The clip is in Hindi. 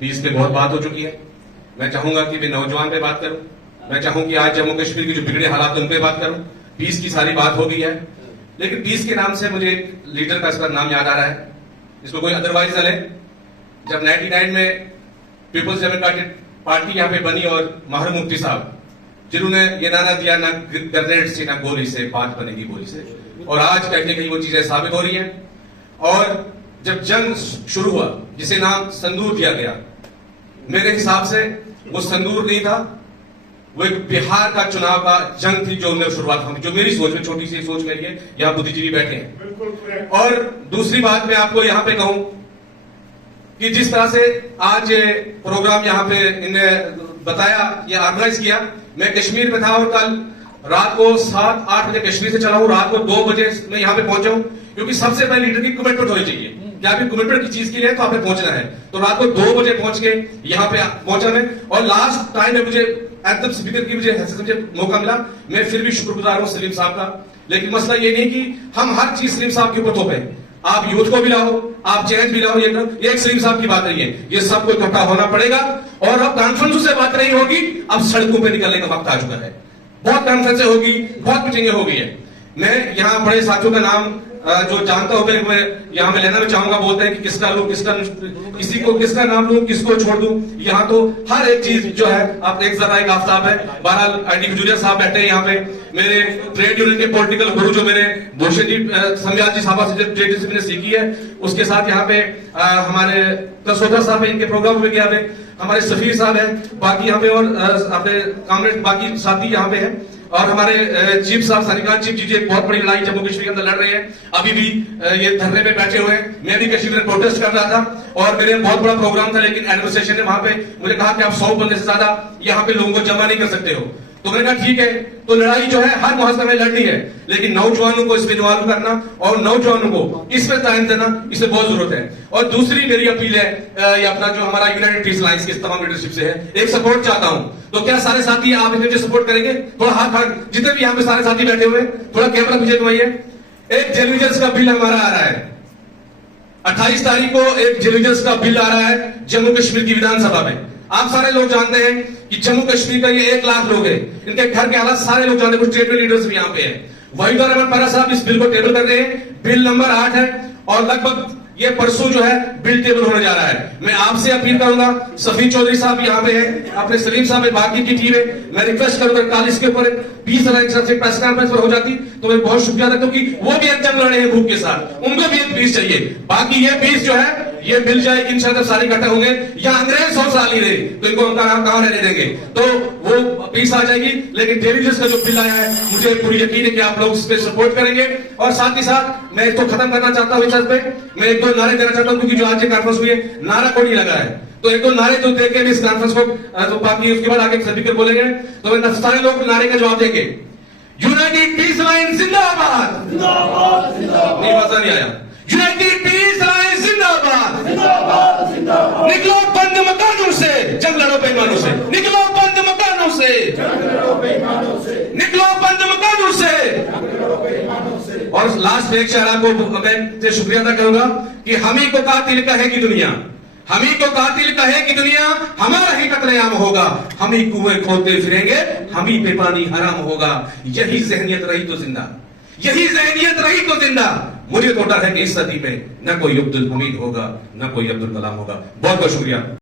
पीस पे बहुत बात हो चुकी है। मैं चाहूंगा कि मैं नौजवान पे बात करूं। मैं चाहूं कि आज जम्मू कश्मीर की जो बिगड़े हालात उन पे बात करूं। पीस की सारी बात हो गई है, लेकिन पीस के नाम से मुझे एक लीडर का इसका नाम याद आ रहा है, इसको कोई अदरवाइज न ले। जब 99 में पीपुल्स डेमोक्रेटिक पार्टी यहाँ पे बनी और महर मुफ्ती साहब जिन्होंने ये नारा दिया ना ग्रेनेड से ना गोली से बात बनेगी बोली से, और आज कहीं ना कहीं वो चीजें साबित हो रही हैं। और जब जंग शुरू हुआ जिसे नाम संदूर दिया गया, मेरे हिसाब से वो संदूर नहीं था, वो एक बिहार का चुनाव का जंग थी जो उन्हें शुरुआत हुई, जो मेरी सोच में, छोटी सी सोच मेरी है, यहाँ बुद्धिजीवी बैठे हैं। और दूसरी बात मैं आपको यहाँ पे कहूं कि जिस तरह से आज प्रोग्राम यहाँ पे इन्हें बताया या ऑर्गेनाइज किया, मैं कश्मीर में था और कल रात को 7-8 बजे कश्मीर से चला हूं, रात को 2 बजे मैं यहाँ पे पहुंचा हूं, क्योंकि सबसे पहले लीडर की कमिटमेंट होनी चाहिए कि आपकी कमिटमेंट की चीज के लिए तो आपने पहुंचना है। तो रात को 2 बजे पहुंच के यहाँ पे पहुंचा मैं, और लास्ट टाइम में मुझे एंथम स्पीकर की मुझे मौका मिला। मैं फिर भी शुक्रगुजार हूं सलीम साहब का, लेकिन मसला ये नहीं कि हम हर चीज सलीम साहब के ऊपर थोपे। आप यूथ को भी लाओ, आप चेंज भी लाओ, ये एक सलीम साहब की बात नहीं है, ये सबको इकट्ठा होना पड़ेगा। और अब कॉन्फ्रेंस से बात नहीं होगी, अब सड़कों पे निकलने का वक्त आ चुका है। बहुत कॉन्फ्रेंस होगी, बहुत मीटिंगें हो गई है। मैं यहाँ बड़े साथियों का नाम जो जानता हूं, मैं यहाँ में लेना भी चाहूंगा। बोलते हैं कि किसका लूं, किसी को किसका नाम लूं, किसको छोड़ दूं। यहाँ तो हर एक चीज जो है, आप एक जरा एक आफ्ताब है। बहरहाल आईटी जूनियर साहब बैठे हैं यहाँ पे, मेरे ट्रेड यूनियन के पॉलिटिकल गुरु जो मेरे भूषण जी समयाल जी साहब से ट्रेड डिसिप्लिन सीखी है, उसके साथ यहाँ पे हमारे कसोटा साहब है, इनके प्रोग्राम में गया है, हमारे सफीर साहब है, बाकी यहाँ पे और अपने कामरेड बाकी साथी यहाँ पे है, और हमारे चीफ साहब सनिकांत चीफ जी एक बहुत बड़ी लड़ाई जम्मू कश्मीर के अंदर लड़ रहे हैं। अभी भी ये धरने पे बैठे हुए हैं। मैं भी कश्मीर में प्रोटेस्ट कर रहा था और मेरे बहुत बड़ा प्रोग्राम था, लेकिन एडमिनिस्ट्रेशन ने वहां पे मुझे कहा कि आप 100 बंदे से ज्यादा यहाँ पे लोगों को जमा नहीं कर सकते हो। तो मैंने कहा ठीक है, तो लड़ाई जो है हर मुहल्ले में लड़नी है, लेकिन नौजवानों को इसमें इन्वॉल्व करना और नौजवानों को इसमें टाइम देना, इसे बहुत जरूरत है। और दूसरी मेरी अपील है, ये अपना जो हमारा यूनाइटेड पीस अलायंस की तमाम लीडरशिप से है, एक सपोर्ट चाहता हूं। तो क्या सारे साथी आप इन्हें मुझे सपोर्ट करेंगे? थोड़ा हाथ जितने भी यहाँ पे सारे साथी बैठे हुए, थोड़ा कैमरा पीछे घुमाइए। एक जेलविजर्स का बिल हमारा आ रहा है, 28 तारीख को एक जेलविजर्स का बिल आ रहा है जम्मू कश्मीर की विधानसभा में। आप सारे लोग जानते हैं कि जम्मू कश्मीर का ये 1 लाख लोग हैं, इनके घर के हालात सारे लोग जानते हैं, कुछ ट्रेड लीडर्स भी यहाँ पे हैं। वहीद और अहमद पारा साहब इस बिल को टेबल कर रहे हैं, बिल नंबर 8 है, और लगभग ये परसों जो है बिल टेबल होने जा रहा है। मैं आपसे अपील करूंगा, सफीर चौधरी साहब यहाँ पे हैं, अपने सलीम साहब है, बाकी की टीम है, मैं रिक्वेस्ट करूंगा कल इसके ऊपर पीस अलायंस से प्रेस कॉन्फ्रेंस पर हो जाती तो मैं बहुत शुक्रिया अदा, क्योंकि वो भी जंग लड़ रहे हैं भूख के साथ, उनको भी एक पीस चाहिए। बाकी ये पीस जो है ये मिल जाएगी इंशाल्लाह, सारे इकट्ठा होंगे। या अंग्रेज 100 साल ही रहे तो इनको हम कहां रहने देंगे, तो वो पीस आ जाएगी। लेकिन डेलीगेट्स का जो बिल आया है, मुझे पूरी यकीन है कि आप लोग इस पे सपोर्ट करेंगे। और साथ ही साथ मैं इसको खत्म करना चाहता हूं, इस पे मैं 1-2 नारे देना चाहता हूं, क्योंकि जो आज ये कॉन्फ्रेंस हुई है नारा कोई नहीं लगा है, तो 1-2 नारे तो देके भी इस कॉन्फ्रेंस को, तो बाकी उसके बाद आगे स्पीकर बोलेंगे तो मैं सारे लोग नारे का जवाब देंगे। यूनाइटेड पीस अलायंस जिंदाबाद, नहीं मजा नहीं आया। यूनाइटेड पीस अलायंस जिंदाबाद, निकलो बंद मकानों से, जंग लड़ो बेईमानों से, निकलो बंद मकानों से, निकलो बंद मकानों से। और लास्ट में एक शहरा को मैं शुक्रिया अदा करूंगा कि हम ही को कातिल कहेगी दुनिया, हम ही को कातिल कहेगी दुनिया, हमारा ही कत्लेआम होगा, हम ही कुएं खोदते फिरेंगे, हम ही पे पानी हराम होगा। यही जहनियत रही तो जिंदा, यही जहनियत रही तो जिंदा। मुझे तो डर है कि इस सदी में न कोई अब्दुल हमीद होगा, न कोई अब्दुल कलाम होगा। बहुत बहुत शुक्रिया।